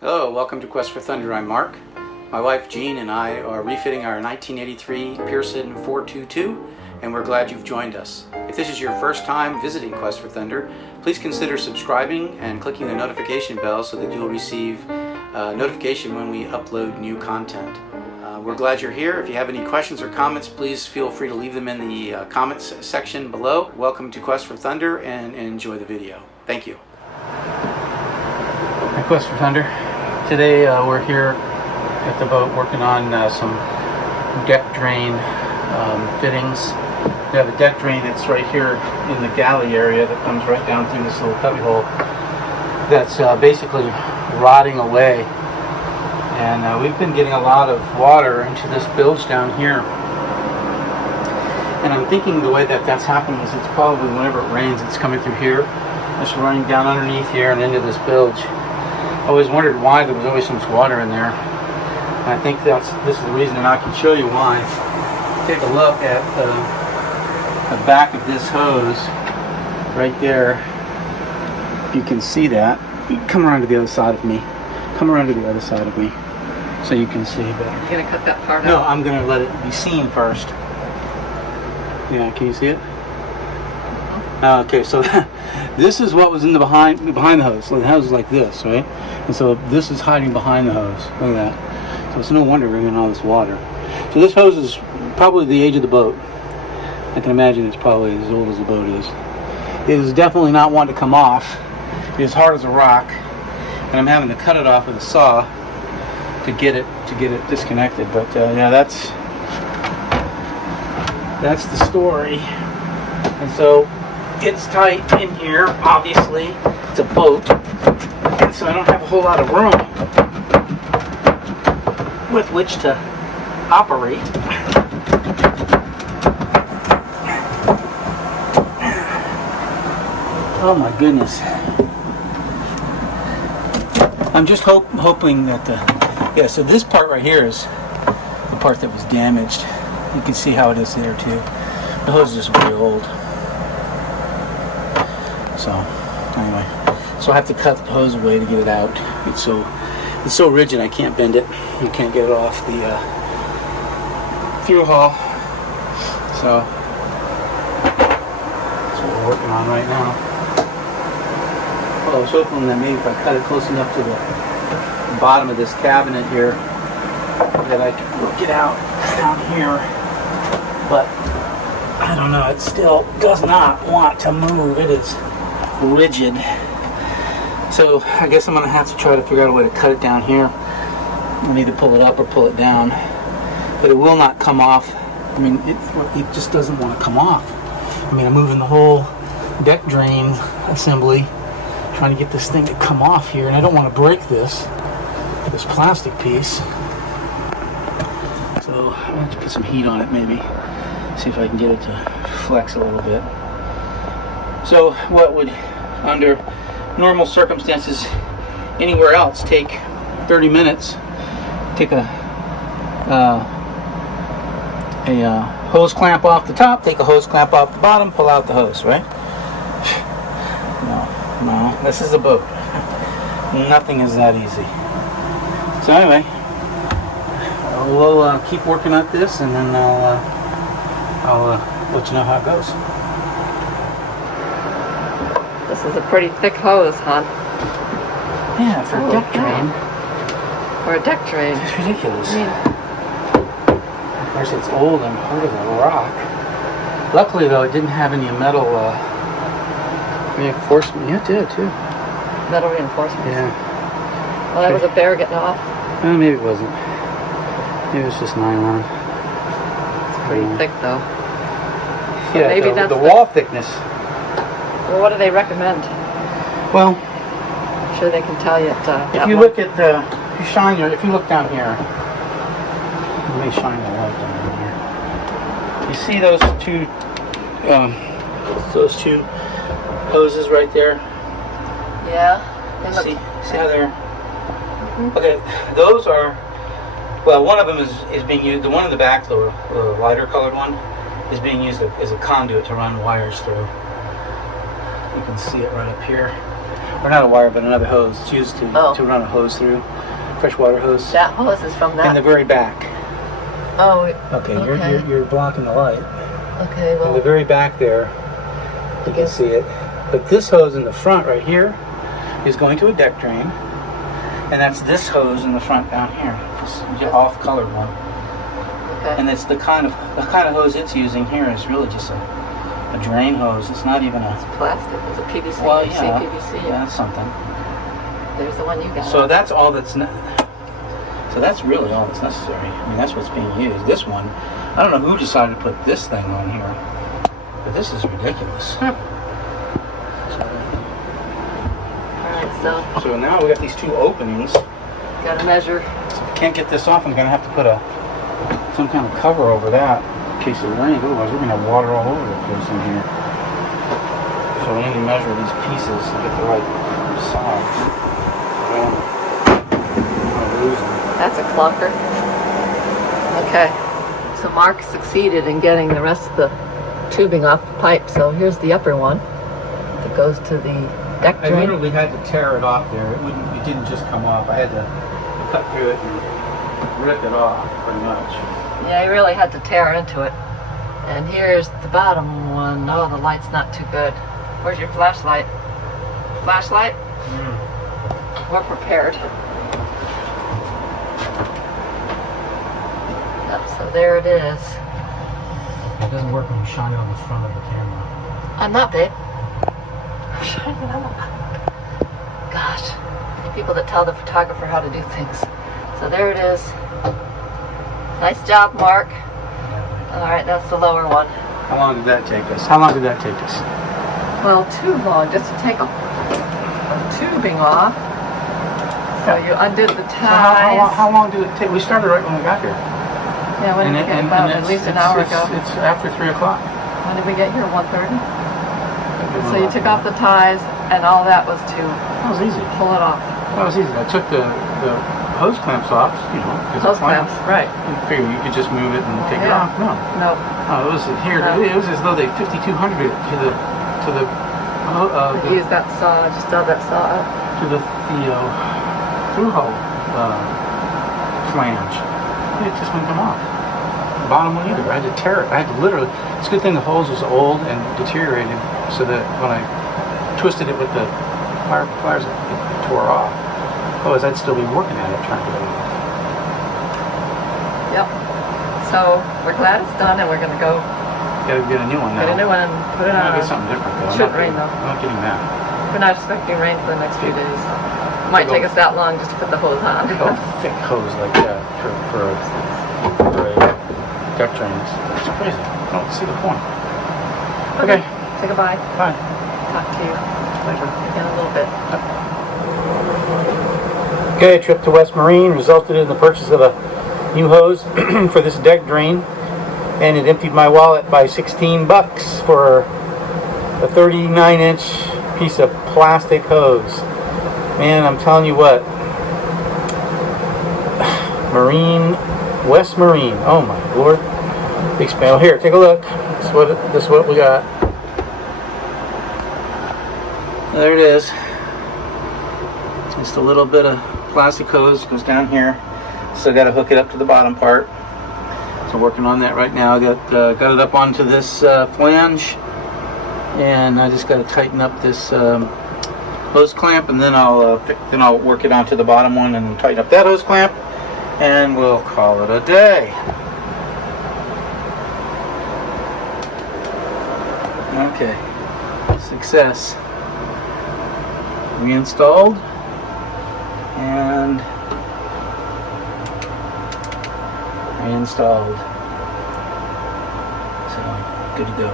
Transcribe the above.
Hello, welcome to Quest for Thunder. I'm Mark. My wife Jean and I are refitting our 1983 Pearson 422, and we're glad you've joined us. If this is your first time visiting Quest for Thunder, please consider subscribing and clicking the notification bell so that you'll receive notification when we upload new content. We're glad you're here. If you have any questions or comments, please feel free to leave them in the comments section below. Welcome to Quest for Thunder and enjoy the video. Thank you. At Quest for Thunder. Today we're here at the boat working on some deck drain fittings. We have a deck drain that's right here in the galley area that comes right down through this little cubby hole that's basically rotting away. And we've been getting a lot of water into this bilge down here. And I'm thinking the way that that's happening is it's probably whenever it rains, it's coming through here. It's running down underneath here and into this bilge. I always wondered why there was always so much water in there. And I think this is the reason, and I can show you why. Take a look at the back of this hose right there. You can see that. You come around to the other side of me. Come around to the other side of me so you can see better. You're going to cut that part out? No, I'm going to let it be seen first. Yeah, can you see it? Okay, so this is what was in the behind the hose. So the hose is like this, right? And so this is hiding behind the hose. Look at that. So it's no wonder we're getting all this water. So this hose is probably the age of the boat. I can imagine it's probably as old as the boat is. It is definitely not one to come off. It is hard as a rock, and I'm having to cut it off with a saw to get it disconnected. But yeah, that's the story. And so it's tight in here, obviously. It's a boat. And so I don't have a whole lot of room with which to operate. Oh my goodness. I'm just hoping that so this part right here is the part that was damaged. You can see how it is there too. The hose is just very old. So anyway, so I have to cut the hose away to get it out. It's so rigid I can't bend it. You can't get it off the through hull. So that's what we're working on right now. Well, I was hoping that maybe if I cut it close enough to the bottom of this cabinet here that I could work it out down here. But I don't know, it still does not want to move. It is rigid. So I guess I'm going to have to try to figure out a way to cut it down here. I'll either pull it up or pull it down. But it will not come off. I mean, it just doesn't want to come off. I mean, I'm moving the whole deck drain assembly, trying to get this thing to come off here, and I don't want to break this plastic piece. So I'm going to have to put some heat on it maybe. See if I can get it to flex a little bit. So what would, under normal circumstances anywhere else, take 30 minutes, take a hose clamp off the top, take a hose clamp off the bottom, pull out the hose, right? No, this is a boat. Nothing is that easy. So anyway, we'll keep working at this, and then I'll let you know how it goes. This is a pretty thick hose, huh? Yeah, for a deck drain. For a deck drain. It's ridiculous. I mean, of course, it's old and part of a rock. Luckily, though, it didn't have any metal reinforcement. Yeah, it did, too. metal reinforcements. Yeah. Well, that was a bear getting off. Well, maybe it wasn't. Maybe it was just nylon. It's pretty thick, though. So Yeah, maybe that's the wall thickness. Well, what do they recommend? Well, I'm sure they can tell you. if you look at the, if you look down here, let me shine the light down here. You see those two hoses right there? Yeah. See how they're... Okay, those are... Well, one of them is being used... The one in the back, the lighter colored one, is being used as a conduit to run wires through. You can see it right up here. Or not a wire, but another hose. It's used to run a hose through, freshwater hose. That hose is from that. In the very back. Oh. Okay, you're blocking the light. Okay, well. In the very back there, you can see it. But this hose in the front right here is going to a deck drain. And that's this hose in the front down here. This off-colored one. Okay. And it's the kind of hose it's using here is really just a drain hose. It's not even a... It's plastic. It's a PVC. Well, yeah. PVC. Yeah, that's something. There's the one you got. So that's all that's... So that's really all that's necessary. I mean, that's what's being used. This one, I don't know who decided to put this thing on here, but this is ridiculous. Alright, so now we got these two openings. Gotta measure. So if I can't get this off, I'm gonna have to put some kind of cover over that in case it rains. Otherwise, we're gonna have water all over the place in here. So we need to measure these pieces to get the right size. That's a clunker. Okay. So Mark succeeded in getting the rest of the tubing off the pipe. So here's the upper one that goes to the deck drain. I literally had to tear it off there. It didn't just come off. I had to cut through it and rip it off pretty much. Yeah, you really had to tear into it. And here's the bottom one. Oh, the light's not too good. Where's your flashlight? Flashlight? We're prepared. Yep, so there it is. It doesn't work when you shine it on the front of the camera. I'm not, babe. I'm shining on the... Gosh. People that tell the photographer how to do things. So there it is. Nice job, Mark. Alright, that's the lower one. How long did that take us? How long did that take us? Well, too long, just to take a tubing off. So you undid the ties. So how long did it take? We started right when we got here. Yeah, when did we get about at least an hour ago? It's after 3 o'clock. When did we get here? 1:30? So you took off the ties, and all that was to That was easy. pull it off. That was easy. I took the hose clamps off, Hose clamps, right. You figure you could just move it and take it off. No. No. Oh, it was here. No. It was as though they 5200 to the Use that saw, just dug that saw up. to the through hole flange. It just wouldn't come off. The bottom one either. I had to tear it. I had to literally. It's a good thing the hose was old and deteriorated, so that when I twisted it with the pliers, it tore off. Otherwise, I'd still be working at it trying to get it off. Yep. So we're glad it's done, and we're gonna go Gotta get a new one now. get a new one and put it on. I'll get something different though. It shouldn't rain though. I'm not getting that. We're not expecting rain for the next few days. Might take us that long just to put the hose on. Big old thick hose like that for a deck drain. It's crazy. I don't see the point. Okay. Say goodbye. Bye. Talk to you Later. in a little bit. Okay, trip to West Marine resulted in the purchase of a new hose for this deck drain, and it emptied my wallet by $16 for a 39-inch piece of plastic hose. Man, I'm telling you what, West Marine. Oh my Lord, big span. Oh, here, take a look. This is what we got. There it is. Just a little bit of plastic hose goes down here. Still got to hook it up to the bottom part. So working on that right now. I got it up onto this flange, and I just got to tighten up this hose clamp, and then I'll work it onto the bottom one and tighten up that hose clamp, and we'll call it a day. Okay, success. Reinstalled and reinstalled. So good to go.